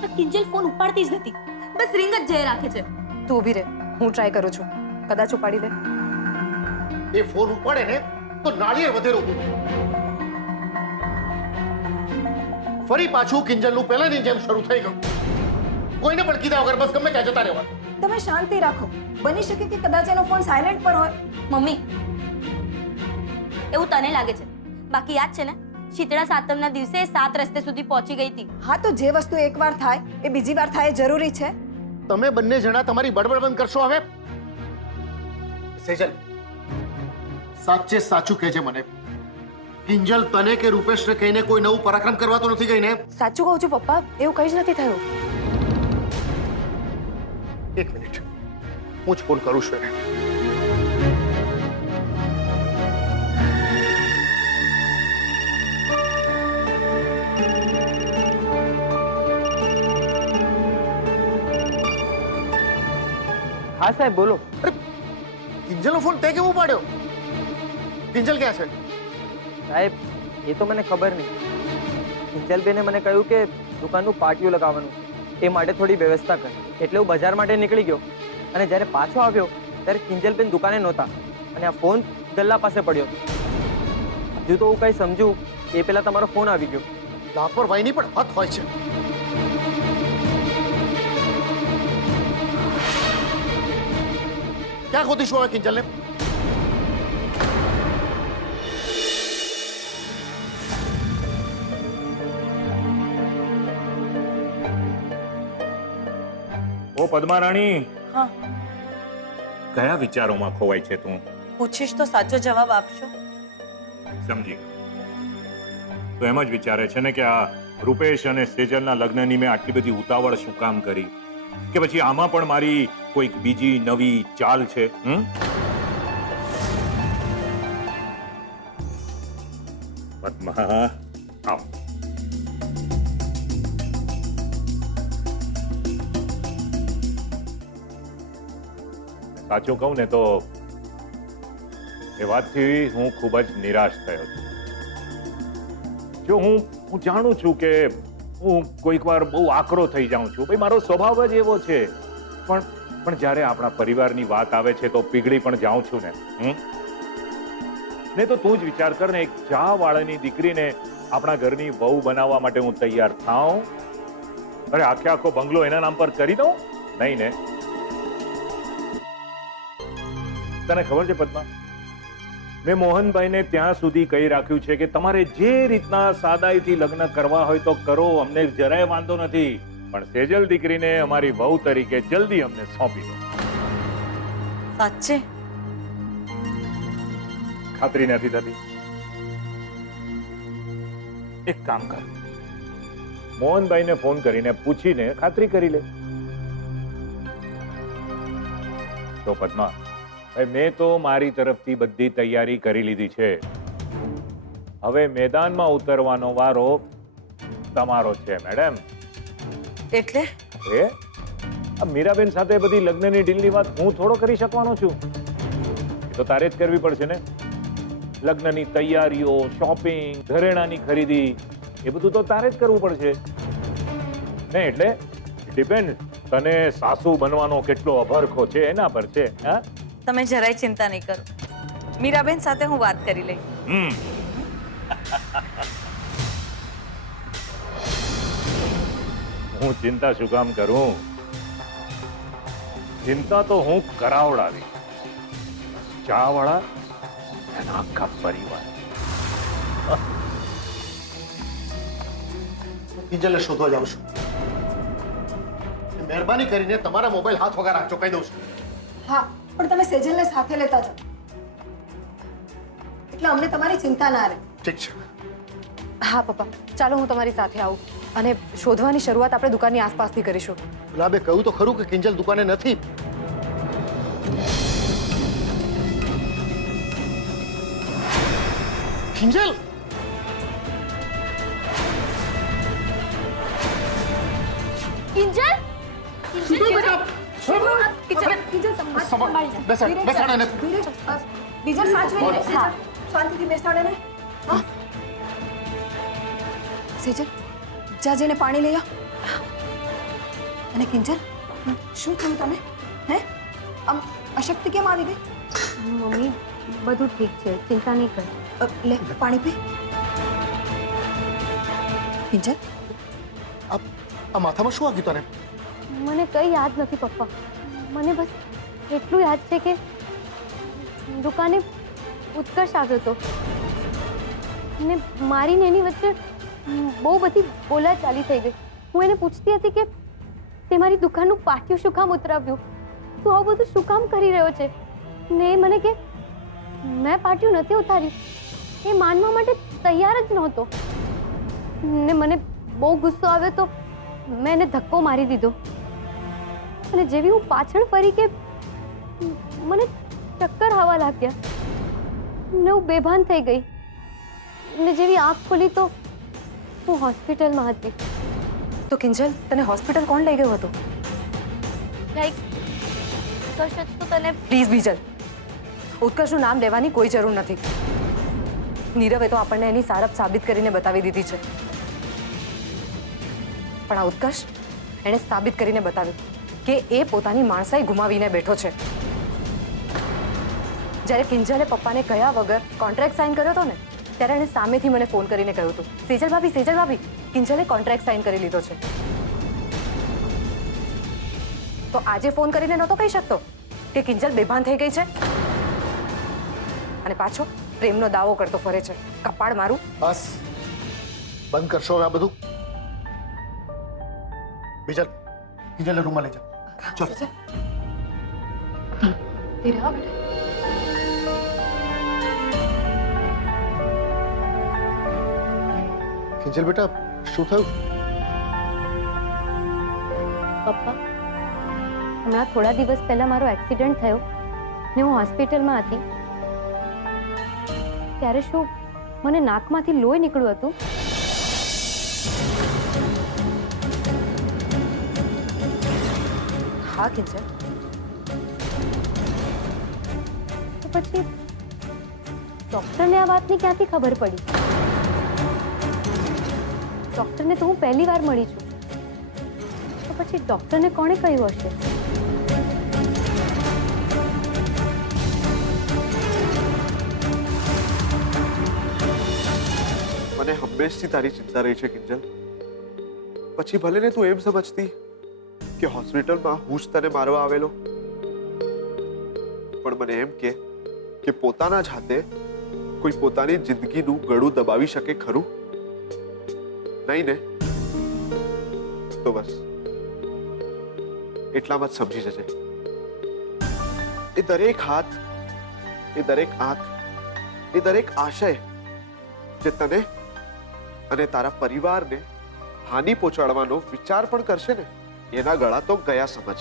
પણ કિંજલ ફોન ઉપાડતી જ નથી, બસ રિંગ જ જઈ રાખે છે. તું ઊભી રહે, હું ટ્રાય કરું છું, કદાચ ઉપાડી દે. એ ફોન ઉપાડે ને તો નાળિયેર વધેરો દૂધ. ફરી પાછું કિંજલનું પહેલાની જેમ શરૂ થઈ ગયું. કોઈને પણ કીધા વગર બસ ગમે ત્યાં જતા રહેવા. તમે શાંતિ રાખો, બની શકે કે કદાચ એનો ફોન સાયલેન્ટ પર હોય. મમ્મી, એવું તને લાગે છે? બાકી યાદ છે ને, શીતળા સાતમના દિવસે 7 રસ્તે સુધી પહોંચી ગઈ હતી. હા, તો જે વસ્તુ એકવાર થાય એ બીજી વાર થાય એ જરૂરી છે. તમે બંને જણા તમારી બડબડ બંધ કરશો હવે? સેજલ, સાચે સાચું કહેજે મને, કિંજલ તને કે રૂપેશને કહીને કોઈ નવું પરાક્રમ કરવા તો નથી ગઈ ને? સાચું કહું છું પપ્પા, એવું કંઈ જ નથી થયું. એક મિનિટ, હું જ ફોન કરું છું એને. હા સાહેબ બોલો. કિંજલનો ફોન તે કેમ ઉપાડ્યો? કિંજલ ક્યાં છે? સાહેબ એ તો મને ખબર નહીં. કિંજલબેને મને કહ્યું કે દુકાનનું પાટિયું લગાવવાનું છે, એ માટે થોડી વ્યવસ્થા કર, એટલે હું બજાર માટે નીકળી ગયો. અને જ્યારે પાછો આવ્યો ત્યારે કિંજલબેન દુકાને નહોતા અને આ ફોન ગલ્લા પાસે પડ્યો. હજુ તો હું કંઈ સમજુ એ પહેલા તમારો ફોન આવી ગયો. લાપરવાહીની પણ હદ હોય છે. ક્યાં ગોતીશું હવે કિંજલને? ઓ પદ્મારાણી, હા, કયા વિચારોમાં ખોવાય છે તું? પૂછીશ તો સાચો જવાબ આપશો? સમજી ગયો. તો એમ જ વિચારે છે ને કે આ રૂપેશ અને સેજલના લગ્નની મેં આટલી બધી ઉતાવળ શું કામ કરી? કે પછી આમાં પણ મારી કોઈક બીજી નવી ચાલ છે? પદ્મા, આવ. સાચું કહું ને તો એ વાતથી હું ખૂબ જ નિરાશ થયો છું. જો હું જાણું છું કે હું કોઈક વાર બહુ આકરો થઈ જાઉં છું, ભાઈ મારો સ્વભાવ જ એવો છે, પણ જ્યારે આપણા પરિવારની વાત આવે છે તો પીગળી પણ જાઉં છું ને. ને તો તું જ વિચાર કર ને, એક ચા વાળાની દીકરીને આપણા ઘરની વહુ બનાવવા માટે હું તૈયાર થાઉં? અરે આખે આખો બંગલો એના નામ પર કરી દઉં? નહીં ને. તને ખબર છે પદ્મા, મેં મોહનભાઈને ત્યાં સુધી કહી રાખ્યું છે કે તમારે જે રીતના સાદાઈથી લગ્ન કરવા હોય તો કરો, અમને જરાય વાંધો નથી, પણ સેજલ દીકરીને અમારી વહુ તરીકે જલ્દી અમને સોંપી દો. સાચે? ખાતરી નથી થતી? એક કામ કર, મોહનભાઈને ફોન કરીને પૂછીને ખાતરી કરી લે. તો પદ્મા, મેં તો મારી તરફથી બધી તૈયારી કરી લીધી છે. હવે મેદાનમાં ઉતરવાનો વારો તમારો છે મેડમ. એટલે મીરાબેન સાથે બધી લગ્નની ડીલની વાત હું થોડો કરી શકવાનો છું? એ તો તારે જ કરવી પડશે ને. લગ્નની તૈયારીઓ, શોપિંગ, ઘરેણાની ખરીદી, એ બધું તો તારે જ કરવું પડશે ને. એટલે ડિપેન્ડ તને સાસુ બનવાનો કેટલો અભરખો છે એના પર છે. હા, તમે જરાય ચિંતા નહીં કરો, મીરાબેન સાથે હું વાત કરી લઈશ. હું ચિંતા શું કામ કરું? ચિંતા તો હું કરાવડાવી. ચા વાળા એના આખા પરિવાર. કિંજલને શોધવા જાઉં છું. મહેરબાની કરીને તમારા મોબાઈલ હાથ વગર રાખજો, કહી દઉં છું. હા, પણ તમે સેજલને સાથે લેતા જાઓ, એટલે અમને તમારી ચિંતા ના રહે. ઠીક છે. હા પપ્પા, ચાલો હું તમારી સાથે આવું અને શોધવાની શરૂઆત આપણે દુકાનની આસપાસથી કરીશું. ગુલાબે કહ્યું તો ખરું કે કિંજલ દુકાને નથી. કિંજલ! કિંજલ! શું બેટા? બેસાડ એને. બીજા સાચવીને હા, શાંતિથી બેસાડે ને. હા સેજલ, જા જઈને પાણી લઈ આવ. અને કિંજલ શું થયું તને હે આમ અશક્તિ કેમ આવી ગઈ? મમ્મી બધું ઠીક છે, ચિંતા નહીં કર. લે પાણી પી. કિંજલ આ માથામાં શું વાગ્યું તને? મને કંઈ યાદ નથી પપ્પા. મને બસ એટલું યાદ છે કે દુકાને ઉત્કર્ષ આવ્યો હતો ને મારી ને એની વચ્ચે બહુ બધી બોલાચાલી થઈ ગઈ. હું એને પૂછતી હતી કે તે મારી દુકાનનું પાટિયું શું કામ ઉતરાવ્યું, તું આવું બધું શું કામ કરી રહ્યો છે? ને એ મને કે મેં પાટિયું નથી ઉતાર્યું. એ માનવા માટે તૈયાર જ નહોતો ને મને બહુ ગુસ્સો આવ્યો તો મેં એને ધક્કો મારી દીધો અને જેવી હું પાછળ ફરી કે મને ચક્કર આવવા લાગ્યા ને હું બેભાન થઈ ગઈ ને જેવી આંખ ખુલી તો હું હોસ્પિટલમાં હતી. તો કિંજલ તને હોસ્પિટલ કોણ લઈ ગયું હતું? ઉત્કર્ષ તો તને પ્લીઝ બીજલ, ઉત્કર્ષનું નામ લેવાની કોઈ જરૂર નથી. નીરવે તો આપણને એની સારપ સાબિત કરીને બતાવી દીધી છે, પણ આ ઉત્કર્ષ એણે સાબિત કરીને બતાવ્યું કે એ પોતાની માણસાઈ ગુમાવીને બેઠો છે. જ્યારે કિંજલે પપ્પાને કહ્યા વગર કોન્ટ્રાક્ટ સાઇન કર્યો હતો ને, ત્યારે એણે સામેથી મને ફોન કરીને કહ્યું હતું, સેજલ ભાભી કિંજલે કોન્ટ્રાક્ટ સાઇન કરી લીધો છે. તો આજે ફોન કરીને નહોતો કહી શકતો કે કિંજલ બેભાન થઈ ગઈ છે અને પાછો પ્રેમનો દાવો કરતો ફરે છે. કપાળ મારું. બસ બંધ કરશો હવે આ બધું. બીજલ કિંજલને રૂમમાં લઈ જા. ચલ. ધીરે હા બેટા. કિંજલ બેટા શું થયું? પપ્પા હમણાં થોડા દિવસ પહેલા મારો એક્સિડન્ટ થયો ને હું હોસ્પિટલમાં હતી ત્યારે શું મને નાકમાંથી લોહી નીકળ્યું હતું? હા કિંજલ. તો પછી ડૉક્ટરને આ વાતની ક્યાંથી ખબર પડી? ડૉક્ટરને તો હું પહેલી વાર મળી છું, તો પછી ડૉક્ટરને કોણે કહ્યું હશે? મને હંમેશથી તારી ચિંતા રહી છે કિંજલ. પછી ભલે ને તું એમ સમજતી કે હોસ્પિટલમાં હું જ તને મારવા આવેલો, પણ મને એમ કે પોતાના જ હાથે કોઈ પોતાની જિંદગીનું ગળું દબાવી શકે ખરું? નહીં ને? તો બસ એટલામાં જ સમજી જજે. એ દરેક હાથ, એ દરેક આંખ, એ દરેક આશય જે તને અને તારા પરિવારને હાનિ પહોંચાડવાનો વિચાર પણ કરશે ને, એના ગળા તો ગયા સમજ.